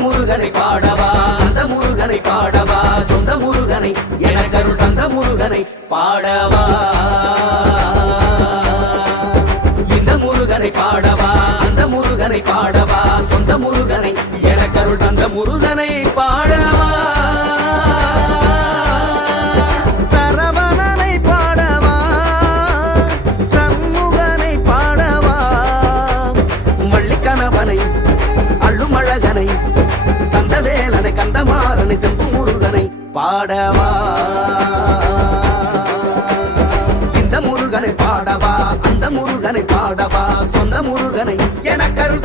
முருகனை பாடவா அந்த முருகனை பாடவா சொந்த முருகனை எனக்கருள் தந்த முருகனை பாடவா இந்த முருகனை பாடவா அந்த முருகனை பாடவா சொந்த முருகனை எனக்கருள் தந்த முருகனை பாடவா சரவணனை பாடவா சண்முகனை பாடவா வள்ளிக்கணவனை அள்ளுமழகனை கந்தவேலனை கந்தமாறனை செம்பு முருகனை பாடவா இந்த முருகனை பாடவா அந்த முருகனை பாடவா சொந்த முருகனை எனக்கருள்